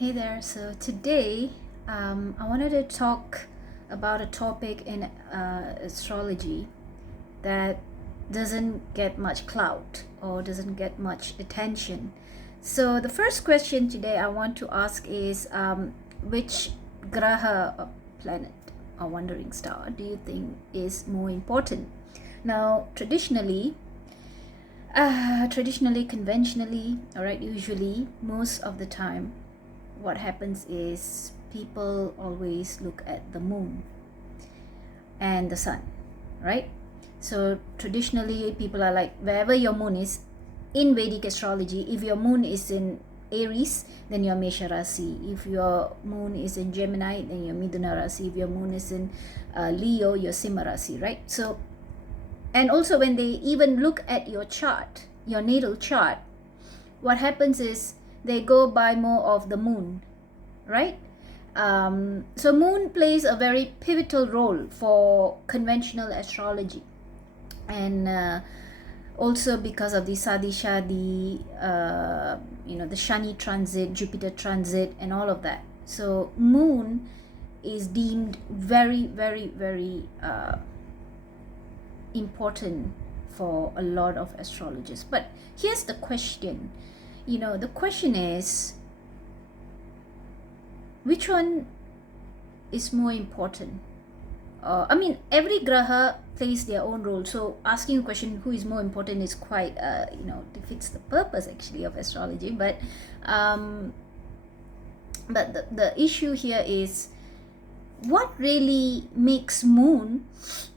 Hey there. So today, I wanted to talk about a topic in astrology that doesn't get much clout or doesn't get much attention. So the first question today I want to ask is, which graha or planet or wandering star do you think is more important? Now, conventionally, all right, usually, most of the time, what happens is people always look at the moon and the sun, right? So traditionally, people are like, wherever your moon is in Vedic astrology, if your moon is in Aries, then you're Mesha Rasi. If your moon is in Gemini, then you're Midhuna Rasi. If your moon is in Leo, you're Simha Rasi, right? So, and also when they even look at your chart, your natal chart, what happens is they go by more of the moon, right? So moon plays a very pivotal role for conventional astrology, and also because of the Sadisha, the Shani transit, Jupiter transit, and all of that. So moon is deemed very, very, very important for a lot of astrologers. But here's the question. The question is, which one is more important? Every graha plays their own role. So asking a question who is more important is quite, defeats the purpose actually of astrology. But the issue here is, what really makes moon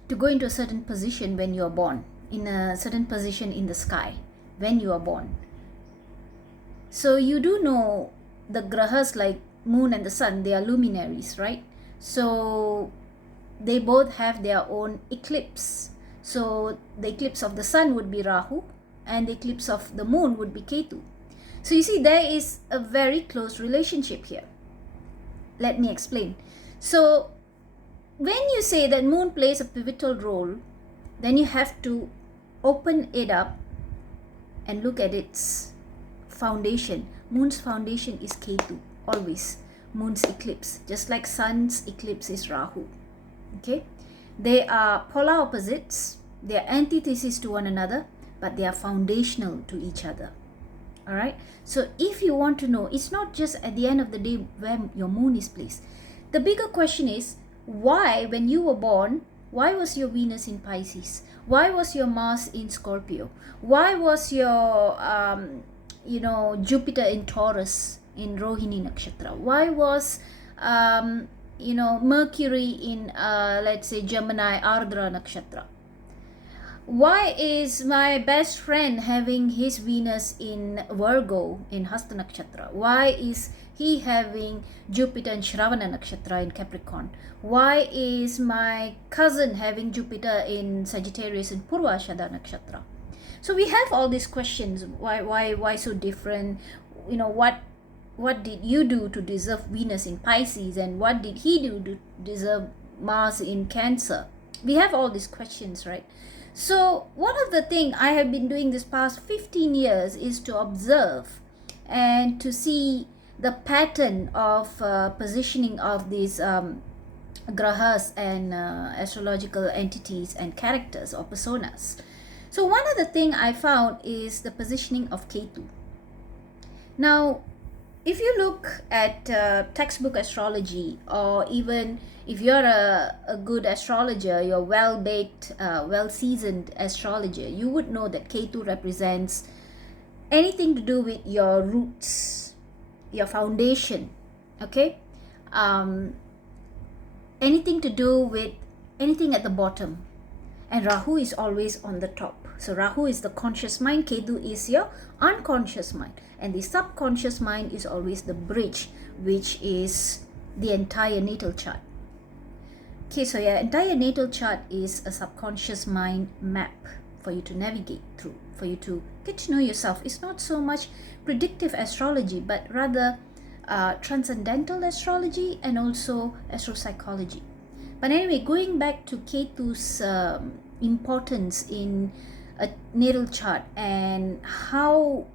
to go into a certain position when you are born, in a certain position in the sky when you are born. So you do know the grahas like moon and the sun, they are luminaries, right? So they both have their own eclipse. So the eclipse of the sun would be Rahu, and the eclipse of the moon would be Kethu. So you see, there is a very close relationship here. Let me explain. So when you say that moon plays a pivotal role, then you have to open it up and look at its foundation. Moon's foundation is Kethu, always. Moon's eclipse, just like sun's eclipse is Rahu. Okay, they are polar opposites, they are antithesis to one another, but they are foundational to each other. All right, so if you want to know, it's not just at the end of the day where your moon is placed. The bigger question is, why, when you were born, why was your Venus in Pisces? Why was your Mars in Scorpio? Why was your Jupiter in Taurus in Rohini Nakshatra? Why was Mercury in let's say Gemini Ardra Nakshatra? Why is my best friend having his Venus in Virgo in Hasta Nakshatra? Why is he having Jupiter in Shravana Nakshatra in Capricorn? Why is my cousin having Jupiter in Sagittarius in Purvashada Nakshatra? So we have all these questions. Why so different? What did you do to deserve Venus in Pisces, and what did he do to deserve Mars in Cancer? We have all these questions, right? So one of the things I have been doing this past 15 years is to observe and to see the pattern of positioning of these grahas and astrological entities and characters or personas. So one of the things I found is the positioning of Kethu. Now, if you look at textbook astrology, or even if you're a good astrologer, you're well-baked, well-seasoned astrologer, you would know that Kethu represents anything to do with your roots, your foundation, okay? Anything to do with anything at the bottom. And Rahu is always on the top. So Rahu is the conscious mind, Kethu is your unconscious mind. And the subconscious mind is always the bridge, which is the entire natal chart. Okay, so your entire natal chart is a subconscious mind map for you to navigate through, for you to get to know yourself. It's not so much predictive astrology, but rather transcendental astrology and also astropsychology. But anyway, going back to Kethu's importance in a natal chart and how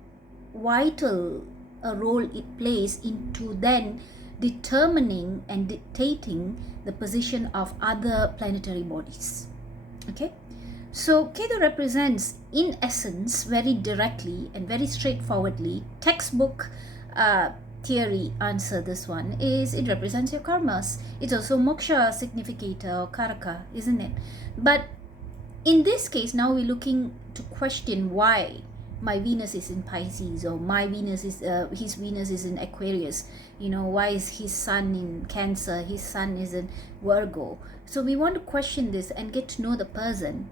vital a role it plays into then determining and dictating the position of other planetary bodies. Okay, so Kethu represents, in essence, very directly and very straightforwardly, textbook theory answer this one is it represents your karmas. It's also moksha significator or karaka, isn't it? But in this case, now we're looking to question why my Venus is in Pisces, or my Venus is his Venus is in Aquarius. You know, why is his sun in Cancer, his sun is in Virgo? So we want to question this and get to know the person.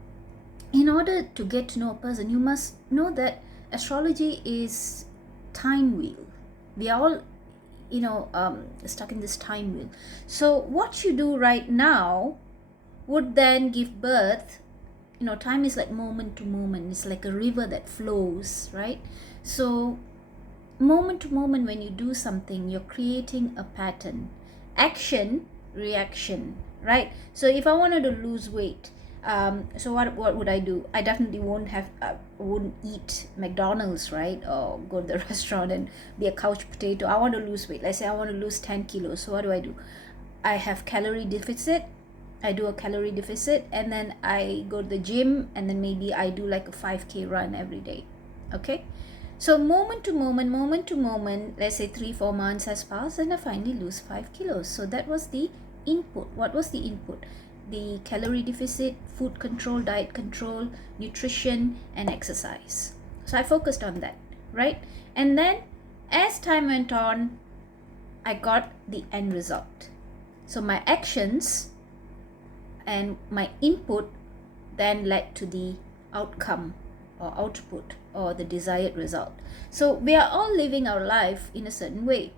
In order to get to know a person, you must know that astrology is time wheel. We are all, you know, stuck in this time wheel. So what you do right now would then give birth. You know, time is like moment to moment. It's like a river that flows, right? So moment to moment, when you do something, you're creating a pattern. Action, reaction, right? So if I wanted to lose weight, so what would I do? I definitely wouldn't eat McDonald's, right? Or go to the restaurant and be a couch potato. I want to lose weight. Let's say I want to lose 10 kilos. So what do? I have calorie deficit. I do a calorie deficit, and then I go to the gym, and then maybe I do like a 5K run every day. Okay, so moment to moment, let's say 3-4 months has passed, and I finally lose 5 kilos. So that was the input. What was the input? The calorie deficit, food control, diet control, nutrition, and exercise. So I focused on that, right? And then as time went on, I got the end result. So my actions and my input then led to the outcome or output or the desired result. So we are all living our life in a certain way,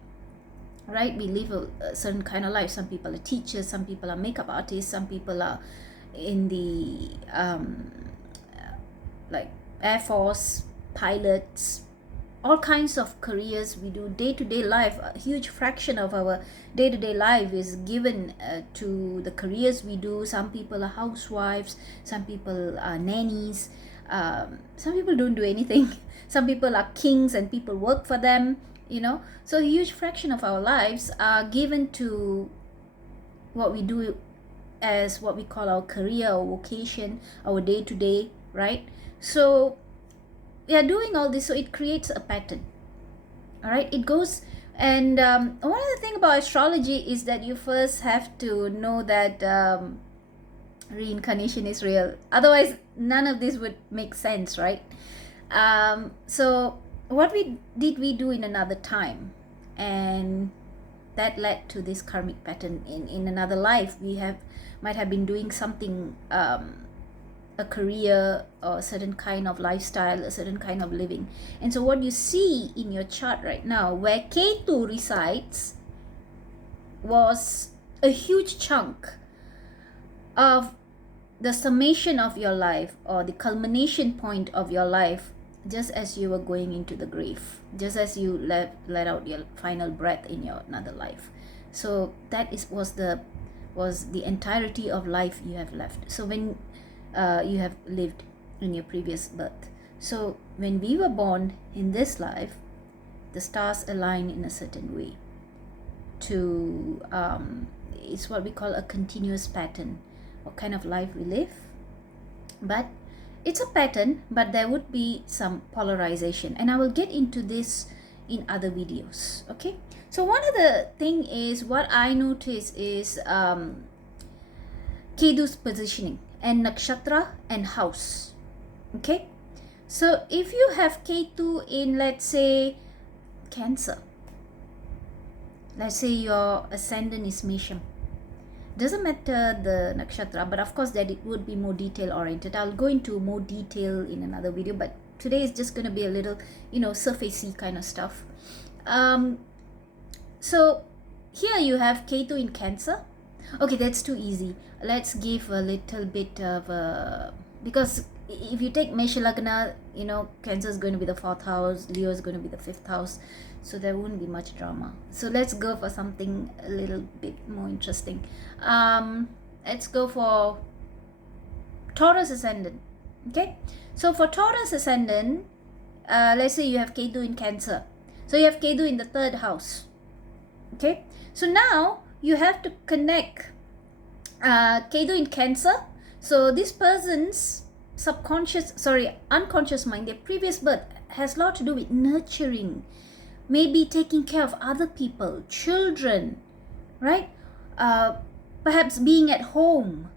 right? We live a certain kind of life. Some people are teachers, some people are makeup artists, some people are in the like Air Force, pilots, all kinds of careers we do. Day-to-day life, a huge fraction of our day-to-day life is given to the careers we do. Some people are housewives, some people are nannies, some people don't do anything. Some people are kings and people work for them, you know. So a huge fraction of our lives are given to what we do as what we call our career or vocation, our day-to-day, right? So we are doing all this, so it creates a pattern. All right, it goes. And one of the thing about astrology is that you first have to know that reincarnation is real. Otherwise, none of this would make sense, right? So what did we do in another time, and that led to this karmic pattern in another life. We might have been doing something, a career or a certain kind of lifestyle, a certain kind of living. And so what you see in your chart right now, where Kethu resides, was a huge chunk of the summation of your life, or the culmination point of your life, just as you were going into the grave, just as you let out your final breath in your another life. So that was the entirety of life you have left. So when you have lived in your previous birth. So when we were born in this life, the stars align in a certain way to it's what we call a continuous pattern, what kind of life we live. But it's a pattern, but there would be some polarization, and I will get into this in other videos. Okay, so one of the thing is, what I notice is Kethu's positioning and nakshatra and house. Okay, so if you have Kethu in, let's say, Cancer, let's say your ascendant is Mesham, doesn't matter the nakshatra, but of course that it would be more detail oriented. I'll go into more detail in another video, but today is just going to be a little, you know, surfacey kind of stuff. So here you have Kethu in Cancer. Okay, that's too easy. Let's give a little bit of a, because if you take Mesha Lagna, you know, Cancer is going to be the 4th house, Leo is going to be the 5th house, so there won't be much drama. So let's go for something a little bit more interesting. Let's go for Taurus ascendant. Okay, so for Taurus ascendant, let's say you have Kethu in Cancer. So you have Kethu in the third house. Okay, so now you have to connect Kethu in Cancer. So this person's unconscious mind, their previous birth, has a lot to do with nurturing, maybe taking care of other people, children, right? Perhaps being at home.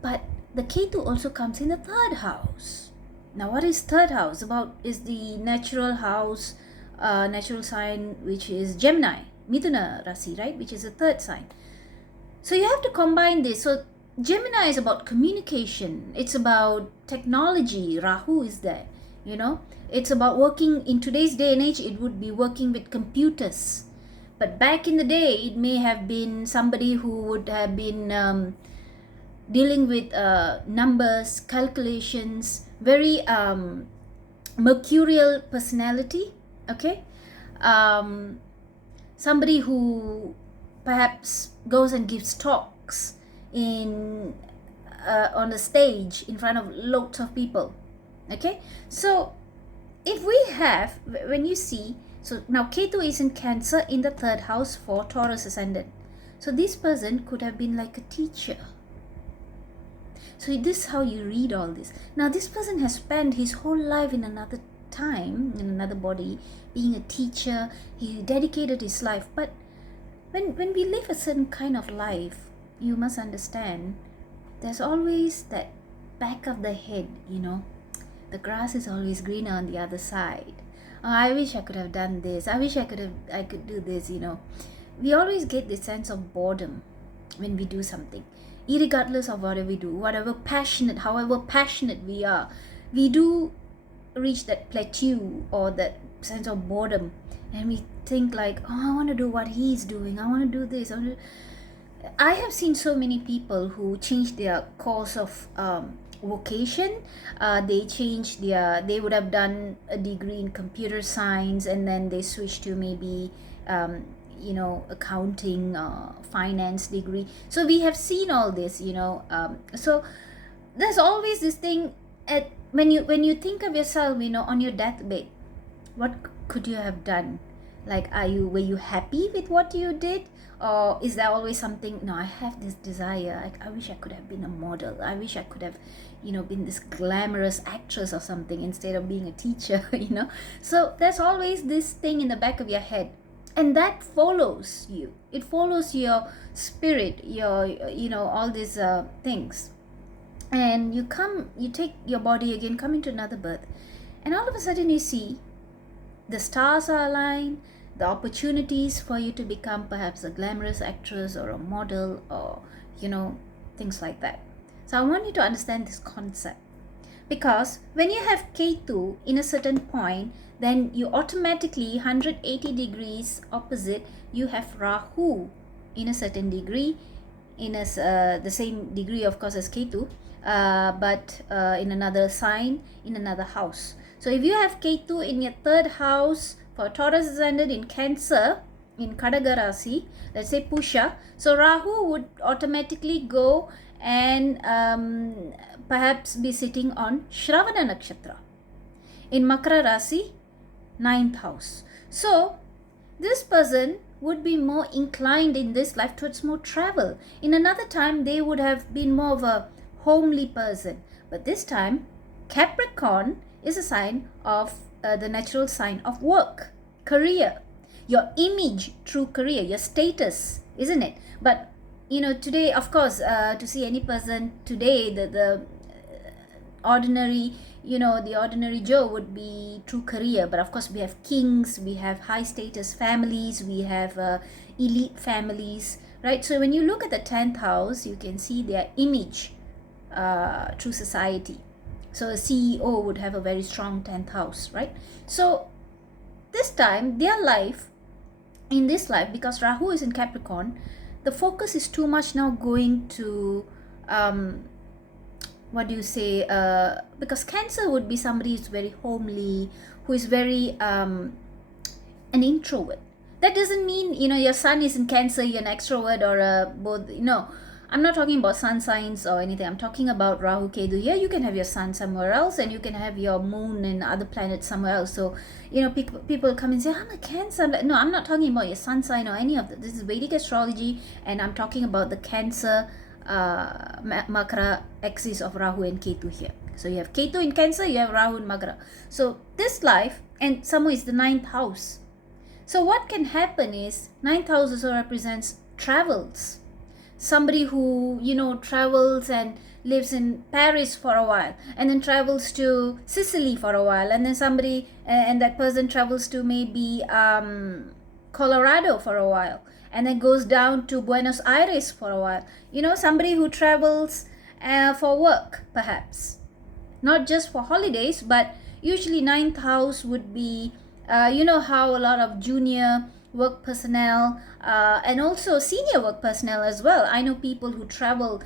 But the Kethu also comes in the third house. Now, what is third house? Is the natural house, natural sign, which is Gemini, Mithuna Rasi, right? Which is the third sign. So you have to combine this. So Gemini is about communication. It's about technology. Rahu is there, you know. It's about working, in today's day and age, it would be working with computers. But back in the day, it may have been somebody who would have been dealing with numbers, calculations, very mercurial personality, okay? Somebody who perhaps goes and gives talks on the stage in front of lots of people, okay? So if we have, when you see, so now Kethu is in Cancer in the third house for Taurus ascendant. So this person could have been like a teacher. So this is how you read all this. Now this person has spent his whole life in another time, in another body, being a teacher. He dedicated his life. But when we live a certain kind of life, you must understand, there's always that back of the head, you know, the grass is always greener on the other side. Oh, I wish I could have done this. I wish I could do this, you know. We always get this sense of boredom when we do something. Irregardless of whatever we do, however passionate we are, we do reach that plateau or that sense of boredom, and we think like, oh, I want to do what he's doing. I want to do this. I have seen so many people who change their course of vocation. They would have done a degree in computer science, and then they switch to maybe accounting, finance degree. So we have seen all this, so there's always this thing when you think of yourself, on your deathbed, what could you have done? Like, were you happy with what you did? Or is there always something, no, I have this desire, I wish I could have been a model, I wish I could have been this glamorous actress or something instead of being a teacher. So there's always this thing in the back of your head, and that follows you. It follows your spirit, your all these things. And you take your body again, come into another birth, and all of a sudden you see the stars are aligned, the opportunities for you to become perhaps a glamorous actress or a model, or things like that. So I want you to understand this concept, because when you have Kethu in a certain point, then you automatically 180 degrees opposite, you have Rahu in a certain degree, the same degree of course as Kethu, but in another sign, in another house. So if you have Kethu in your third house for Taurus ascendant in Cancer, in Kadaga Rasi, let's say Pusha, so Rahu would automatically go and perhaps be sitting on Shravana Nakshatra in Makara Rasi, 9th house. So this person would be more inclined in this life towards more travel. In another time, they would have been more of a homely person. But this time, Capricorn is a sign of the natural sign of work, career, your image through career, your status, isn't it? But today, of course, to see any person today, the ordinary, the ordinary Joe would be through career. But of course, we have kings, we have high status families, we have elite families, right? So when you look at the 10th house, you can see their image through society. So a CEO would have a very strong 10th house, right? So this time, their life, in this life, because Rahu is in Capricorn, the focus is too much now going to because Cancer would be somebody who's very homely, who is very an introvert. That doesn't mean your sun is in Cancer, you're an extrovert or both. I'm not talking about sun signs or anything. I'm talking about Rahu Ketu. Here you can have your sun somewhere else, and you can have your moon and other planets somewhere else. So, people come and say, I'm a Cancer. No, I'm not talking about your sun sign or any of that. This is Vedic astrology, and I'm talking about the Cancer Makara axis of Rahu and Ketu here. So you have Ketu in Cancer, you have Rahu in Makara. So this life, and somewhere is the 9th house. So what can happen is, 9th house also represents travels. Somebody who, travels and lives in Paris for a while, and then travels to Sicily for a while, and then somebody, and that person travels to maybe Colorado for a while, and then goes down to Buenos Aires for a while. Somebody who travels for work, perhaps. Not just for holidays, but usually 9th house would be, how a lot of junior work personnel and also senior work personnel as well. I know people who travel,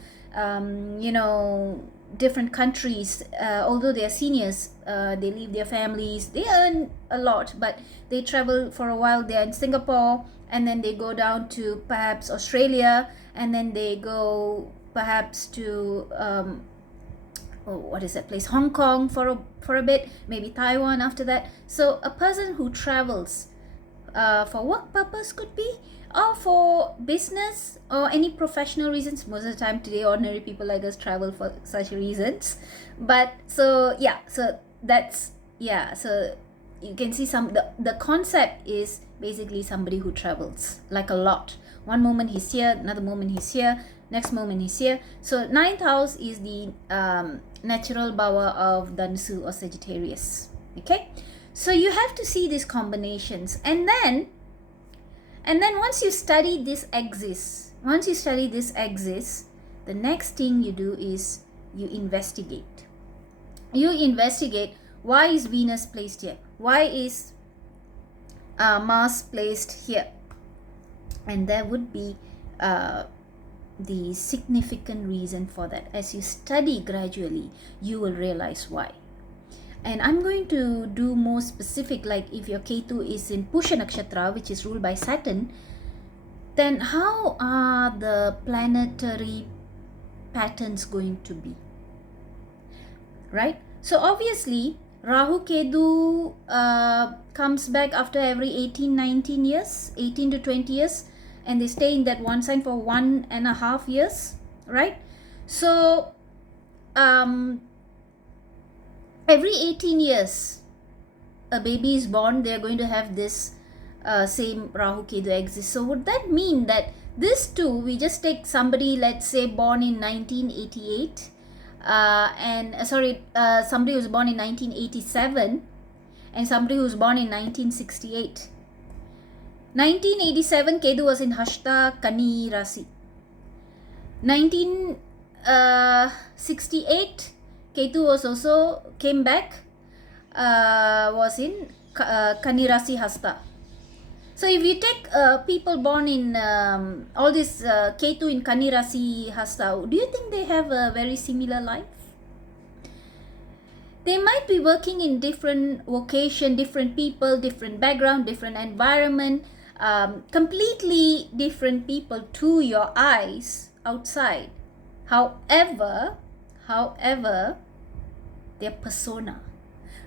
different countries, although they are seniors, they leave their families, they earn a lot, but they travel for a while. They're in Singapore, and then they go down to perhaps Australia, and then they go perhaps to what is that place, Hong Kong for a bit, maybe Taiwan after that. So a person who travels for work purpose could be, or for business or any professional reasons. Most of the time today, ordinary people like us travel for such reasons. But so that's, so you can see the concept is basically somebody who travels like a lot. One moment he's here, another moment he's here, next moment he's here. So 9th house is the natural bhava of Dhansu or Sagittarius. Okay, so you have to see these combinations, and then once you study this axis, the next thing you do is you investigate. Why is Venus placed here, why is Mars placed here, and there would be the significant reason for that. As you study gradually, you will realize why. And I'm going to do more specific, like if your Ketu is in Pusha Nakshatra, which is ruled by Saturn, then how are the planetary patterns going to be? Right? So obviously, Rahu Ketu comes back after every 18-19 years, 18 to 20 years, and they stay in that one sign for 1.5 years, right? So every 18 years a baby is born, they are going to have this same Rahu Ketu axis. So would that mean that this too, we just take somebody, let's say born in 1988 somebody who's born in 1987 and somebody who's born in 1968. 1987 Ketu was in Hashta Kani Rasi. 1968 Ketu was also came back, was in Kani Rasi Hasta. So if you take people born in all this Ketu in Kani Rasi Hasta, do you think they have a very similar life? They might be working in different vocation, different people, different background, different environment, completely different people to your eyes outside. However, their persona,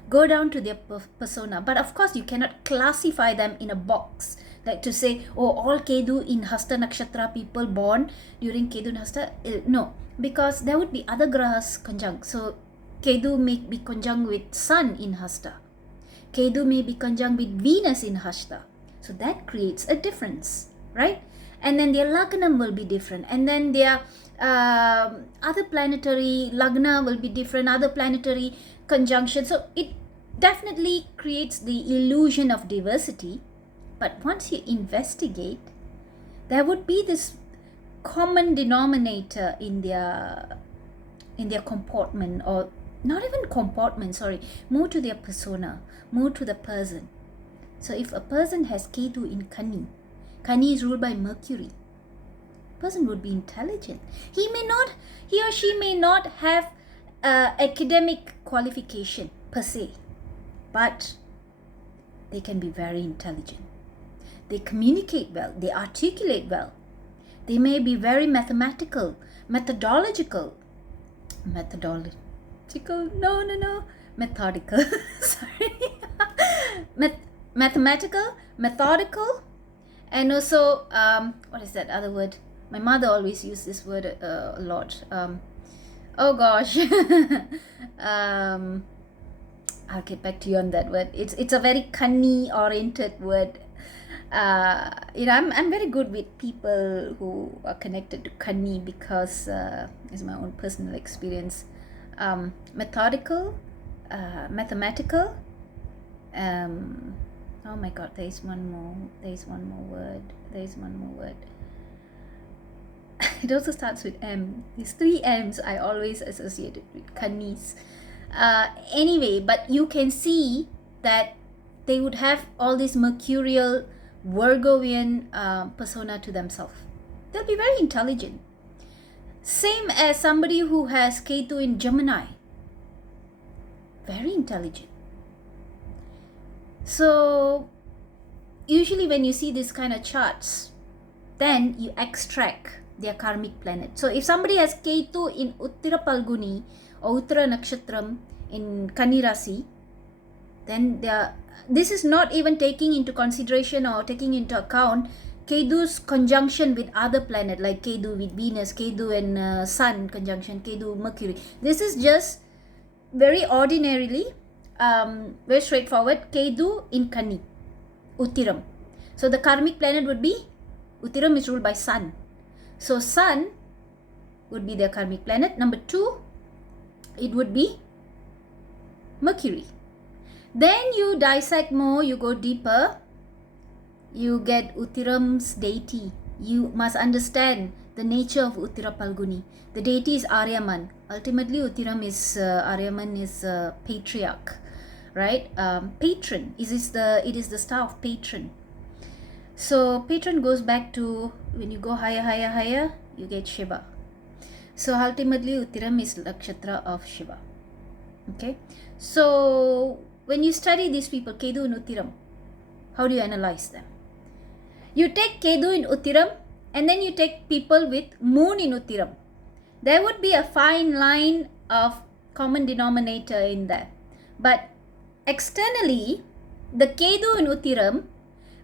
go down to their persona. But of course, you cannot classify them in a box, like to say, oh, all Ketu in Hasta Nakshatra people born during Ketu Hasta. No, because there would be other grahas conjunct. So Ketu may be conjunct with Sun in Hasta. Ketu may be conjunct with Venus in Hasta. So that creates a difference, right? And then their Lagnam will be different. And then their other planetary Lagna will be different, other planetary conjunction. So it definitely creates the illusion of diversity. But once you investigate, there would be this common denominator in their comportment, or not even comportment, more to their persona, more to the person. So if a person has Ketu in Kani, Kani is ruled by Mercury, person would be intelligent. He or she may not have academic qualification per se, but they can be very intelligent. They communicate well, they articulate well, They may be very methodological. Methodical. Sorry. Mathematical, methodical, and also, what is that other word? My mother always used this word a lot. Oh gosh. I'll get back to you on that word. It's a very Kani oriented word. I'm very good with people who are connected to Kani because it's my own personal experience. Methodical, mathematical. Oh my God, there is one more word. It also starts with M. These 3 M's I always associated with Kanis. Anyway, but you can see that they would have all this mercurial Virgoian persona to themselves. They'll be very intelligent. Same as somebody who has Kethu in Gemini. Very intelligent. So usually when you see this kind of charts, then you extract their karmic planet. So if somebody has Kethu in Uttara Palguni or Uttara Nakshatram in Kani Rasi, then this is not even taking into consideration or taking into account Kethu's conjunction with other planet like Kethu with Venus, Kethu and Sun conjunction, Kethu Mercury. This is just very ordinarily, very straightforward, Kethu in Kani, Uttiram. So the karmic planet would be, Uttiram is ruled by Sun. So Sun would be their karmic planet. Number 2, it would be Mercury. Then you dissect more, you go deeper, you get Uttiram's deity. You must understand the nature of Uttara Palguni. The deity is Aryaman. Ultimately, Uttiram is Aryaman is patriarch, right? Patron. It is the star of patron. So patron goes back to when you go higher, you get Shiva. So ultimately, Uttiram is nakshatra of Shiva. Okay. So when you study these people, Kethu and Uttiram, how do you analyze them? You take Kethu in Uttiram and then you take people with moon in Uttiram. There would be a fine line of common denominator in there. But externally, the Kethu in Uttiram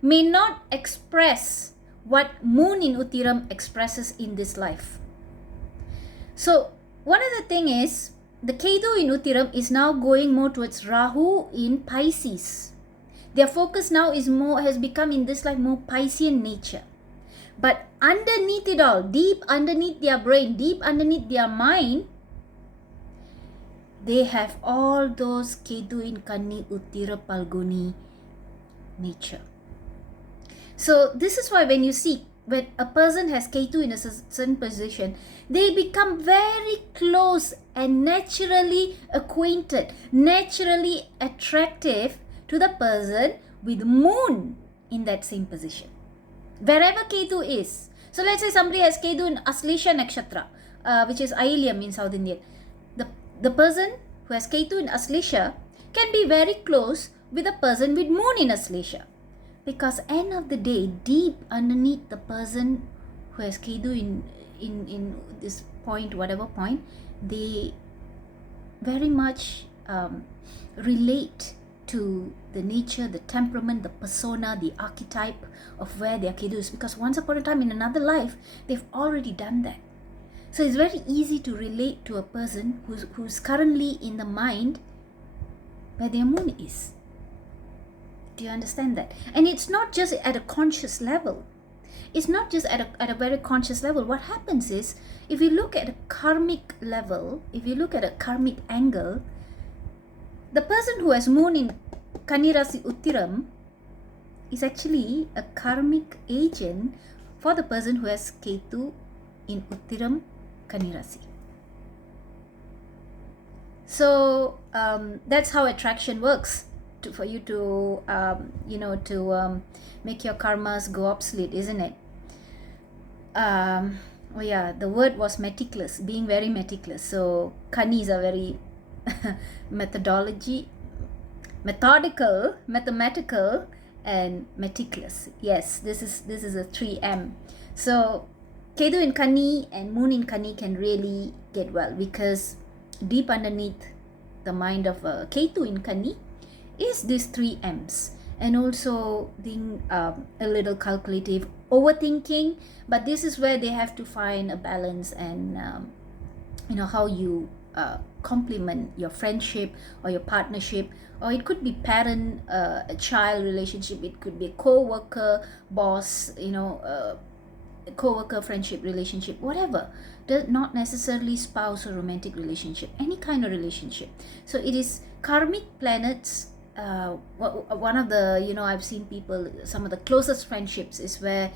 may not express what moon in Uttiram expresses in this life. So one other thing is, the Kethu in Uttiram is now going more towards Rahu in Pisces. Their focus now has become in this life more Piscean nature. But underneath it all, deep underneath their brain, deep underneath their mind, they have all those Kethu in Kani Uttara Palguni nature. So this is why when you see, when a person has Kethu in a certain position, they become very close and naturally acquainted, naturally attractive to the person with moon in that same position. Wherever Kethu is. So let's say somebody has Kethu in Aslesha Nakshatra, which is Ailiam in South India. The person who has Kethu in Aslesha can be very close with a person with moon in Aslesha. Because end of the day, deep underneath the person who has Kethu in this point, whatever point, they very much relate to the nature, the temperament, the persona, the archetype of where their Kethu is. Because once upon a time in another life, they've already done that. So it's very easy to relate to a person who's currently in the mind where their moon is. Do you understand that? And it's not just at a conscious level. It's not just at a very conscious level. What happens is, if you look at a karmic level, if you look at a karmic angle, the person who has moon in Kani Rasi Uttiram is actually a karmic agent for the person who has Kethu in Uttiram Kani Rasi. So that's how attraction works. For you to make your karmas go obsolete, isn't it? Oh yeah, the word was meticulous, being very meticulous. So Kanis are very methodical, mathematical, and meticulous. Yes, this is a 3M. So Kethu in Kani and Moon in Kani can really get well, because deep underneath the mind of Kethu in Kani is these 3 M's, and also being a little calculative, overthinking. But this is where they have to find a balance, and how you complement your friendship or your partnership, or it could be parent a child relationship, it could be a co-worker boss, co-worker friendship relationship, whatever. Does not necessarily spouse or romantic relationship, any kind of relationship. So it is karmic planets. One of the, I've seen people, some of the closest friendships is where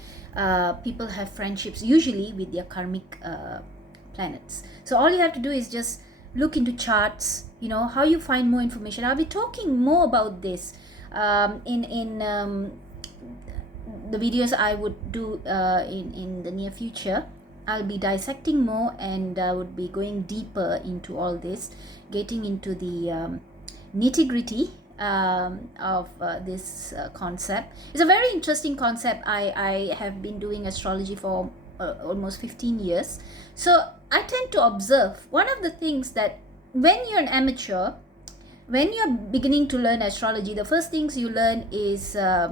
people have friendships usually with their karmic planets. So all you have to do is just look into charts, how you find more information. I'll be talking more about this in the videos I would do in the near future. I'll be dissecting more, and I would be going deeper into all this, getting into the nitty-gritty of this concept. It's a very interesting concept. I have been doing astrology for almost 15 years. So I tend to observe one of the things that when you're an amateur, when you're beginning to learn astrology, the first things you learn is a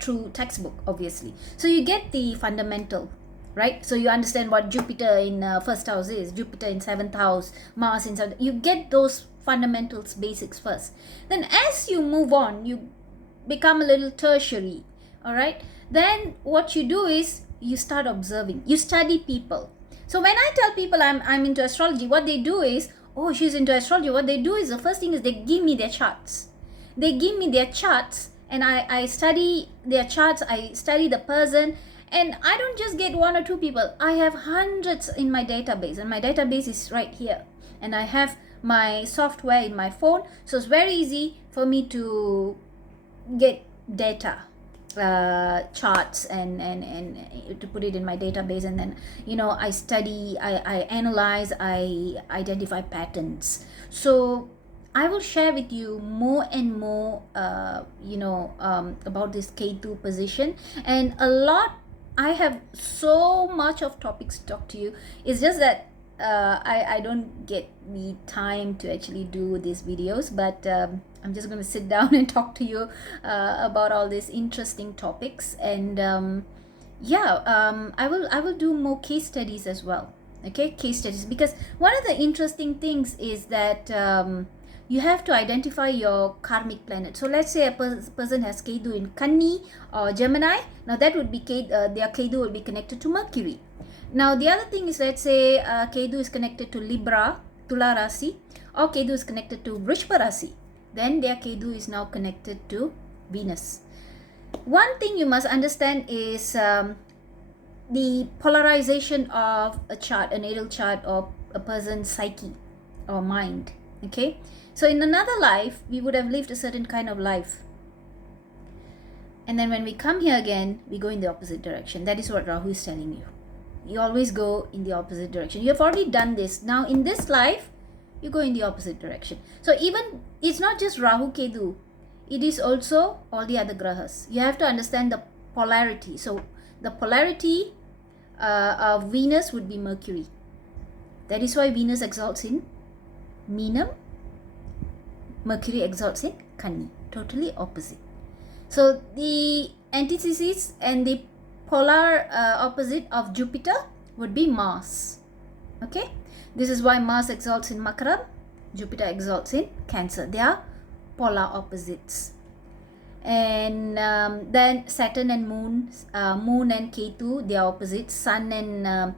true textbook, obviously. So you get the fundamental, right? So you understand what Jupiter in first house is, Jupiter in 7th house, Mars in 7th. You get those fundamentals, basics first. Then as you move on, you become a little tertiary, all right? Then what you do is you start observing, you study people. So when I tell people I'm into astrology, what they do is, oh, she's into astrology. What they do is, the first thing is they give me their charts. They give me their charts, and I study their charts, I study the person, and I don't just get 1 or 2 people. I have hundreds in my database, and my database is right here. And I have my software in my phone, so it's very easy for me to get data, charts, and to put it in my database. And then I study, I analyze, I identify patterns. So I will share with you more and more about this Kethu position, and a lot. I have so much of topics to talk to you. It's just that I don't get the time to actually do these videos, but I'm just going to sit down and talk to you about all these interesting topics. And I will do more case studies as well. Okay, case studies, because one of the interesting things is that you have to identify your karmic planet. So let's say a person has Kethu in Kani or Gemini. Now that would be their Kethu will be connected to Mercury. Now the other thing is, let's say Kethu is connected to Libra, Tula Rasi, or Kethu is connected to Vrishpa Rasi. Then their Kethu is now connected to Venus. One thing you must understand is the polarization of a chart, a natal chart, or a person's psyche or mind. Okay, so in another life we would have lived a certain kind of life, and then when we come here again, we go in the opposite direction. That is what Rahu is telling you. You always go in the opposite direction. You have already done this. Now in this life, you go in the opposite direction. So even it's not just Rahu Kethu, it is also all the other grahas. You have to understand the polarity. So the polarity of Venus would be Mercury. That is why Venus exalts in Meenam, Mercury exalts in Kani. Totally opposite. So the antithesis and the polar opposite of Jupiter would be Mars. Okay, this is why Mars exalts in Makaram, Jupiter exalts in Cancer. They are polar opposites. And then Saturn and Moon, Moon and Kethu, they are opposites. Sun and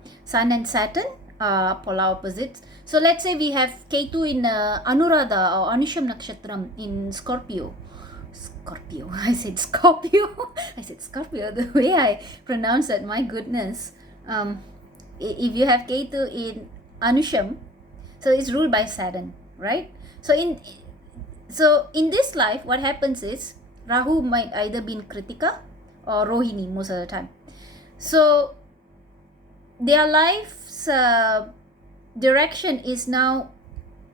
Saturn are polar opposites. So let's say we have Kethu in Anuradha or Anusham Nakshatram in Scorpio. I said Scorpio. The way I pronounce that, my goodness. If you have Kethu in Anusham, so it's ruled by Saturn, right? So in this life, what happens is Rahu might either be in Kritika or Rohini most of the time. So their life's direction is now,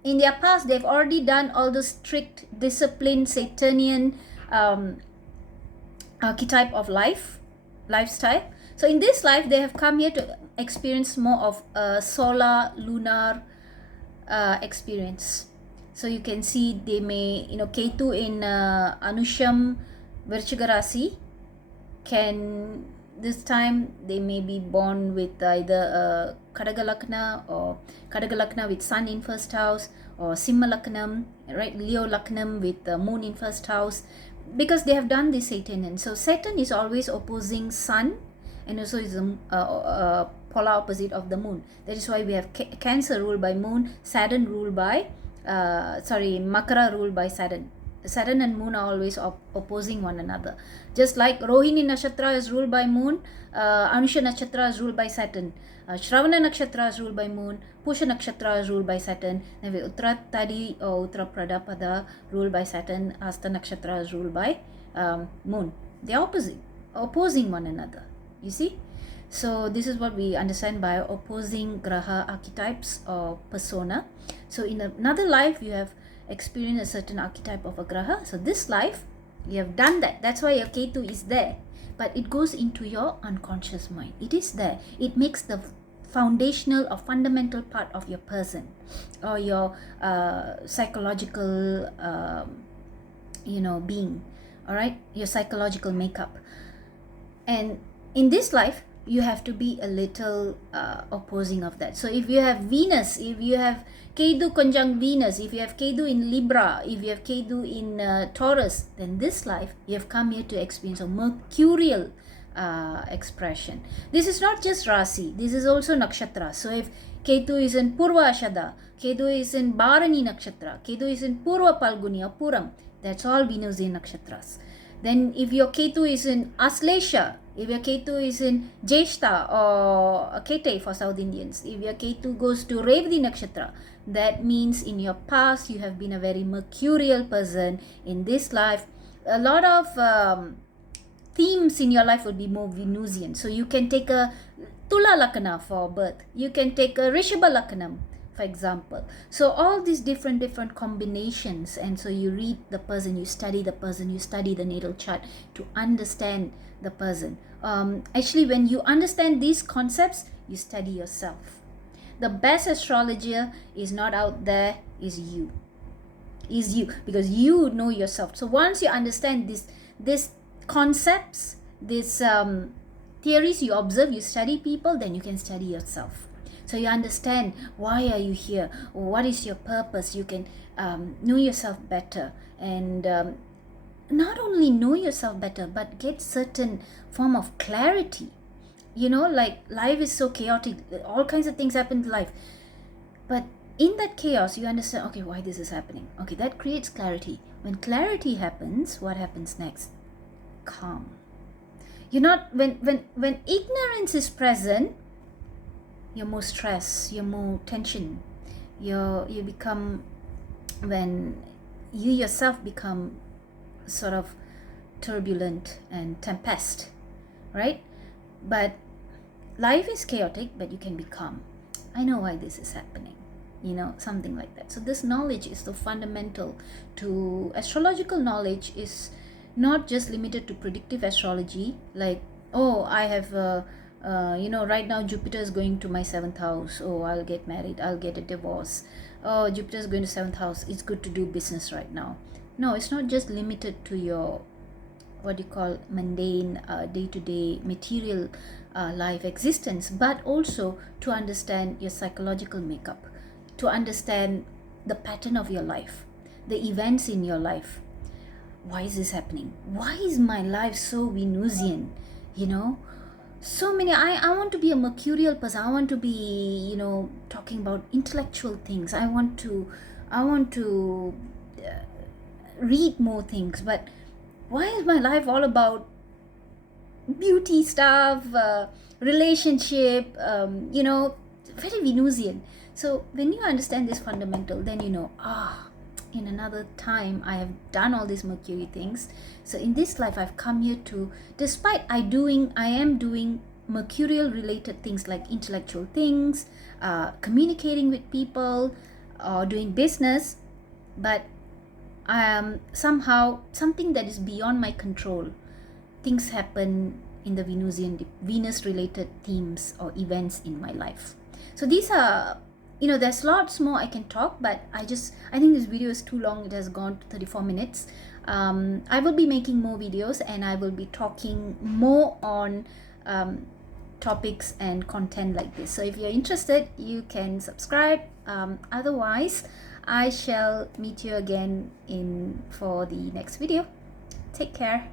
in their past they've already done all the strict, disciplined, Saturnian archetype of lifestyle. So in this life, they have come here to experience more of a solar, lunar experience. So you can see they may, Kethu in Anusham, Virchaga Rasi, can this time they may be born with either Kadaga Lakna or Kadaga Lakna with Sun in first house, or Simha Laknam, right? Leo Laknam with Moon in first house, because they have done this Saturn. And so Saturn is always opposing Sun, and also is a polar opposite of the Moon. That is why we have Cancer ruled by Moon, Saturn ruled by Makara ruled by Saturn. Saturn and Moon are always opposing one another. Just like Rohini Nakshatra is ruled by Moon, Anusha Nakshatra is ruled by Saturn, Shravana Nakshatra is ruled by Moon, Pusha Nakshatra is ruled by Saturn, and Uttarattadi or Uttarapadapada ruled by Saturn, Hasta Nakshatra is ruled by Moon. They are opposing one another. You see? So this is what we understand by opposing graha archetypes or persona. So in another life, you have experienced a certain archetype of a graha. So this life, you have done that. That's why your Ketu is there. But it goes into your unconscious mind. It is there. It makes the foundational or fundamental part of your person or your psychological, being. All right? Your psychological makeup. And in this life, you have to be a little opposing of that. So if you have Venus, if you have Ketu conjunct Venus, if you have Ketu in Libra, if you have Ketu in Taurus, then this life you have come here to experience a mercurial expression. This is not just Rasi, this is also Nakshatra. So if Ketu is in Purva Ashada, Ketu is in Bharani Nakshatra, Ketu is in Purva Palguni or Puram, that's all Venusian Nakshatras. Then if your Ketu is in Aslesha, if your Ketu is in Jeshta or Kete for South Indians, if your Ketu goes to Revati Nakshatra, that means in your past you have been a very mercurial person. In this life, a lot of themes in your life would be more Venusian. So you can take a Tula Lakana for birth. You can take a Rishabha Lakanam, for example. So all these different combinations, and so you read the person, you study the person, you study the natal chart to understand the person. Actually, when you understand these concepts, you study yourself. The best astrologer is not out there, is you, because you know yourself. So once you understand this concepts, these theories, you observe, you study people, then you can study yourself. So you understand why are you here, what is your purpose. You can know yourself better, and not only know yourself better, but get certain form of clarity. Like life is so chaotic, all kinds of things happen in life, but in that chaos you understand, okay, why this is happening. Okay, that creates clarity. When clarity happens, what happens next? Calm. You're not, when ignorance is present, you're more stress, you're more tension, you become, when you yourself become sort of turbulent and tempest, right? But life is chaotic, but you can be calm. I know why this is happening, something like that. So this knowledge is so fundamental to astrological knowledge. Is not just limited to predictive astrology, like, oh, I have right now Jupiter is going to my 7th house. Oh, I'll get married, I'll get a divorce. Oh, Jupiter is going to 7th house, it's good to do business right now. No, it's not just limited to your what you call mundane day-to-day material life existence, but also to understand your psychological makeup, to understand the pattern of your life, the events in your life. Why is this happening? Why is my life so Venusian? So many, I want to be a mercurial person. I want to be, talking about intellectual things. I want to read more things. But why is my life all about beauty stuff, relationship, very Venusian? So when you understand this fundamental, then in another time I have done all these Mercury things. So in this life I've come here to, despite I am doing mercurial related things like intellectual things, communicating with people, doing business, but somehow something that is beyond my control. Things happen in the Venus related themes or events in my life. So these are, there's lots more I can talk, but I think this video is too long. It has gone to 34 minutes. I will be making more videos, and I will be talking more on topics and content like this. So if you're interested, you can subscribe. Otherwise, I shall meet you again for the next video. Take care.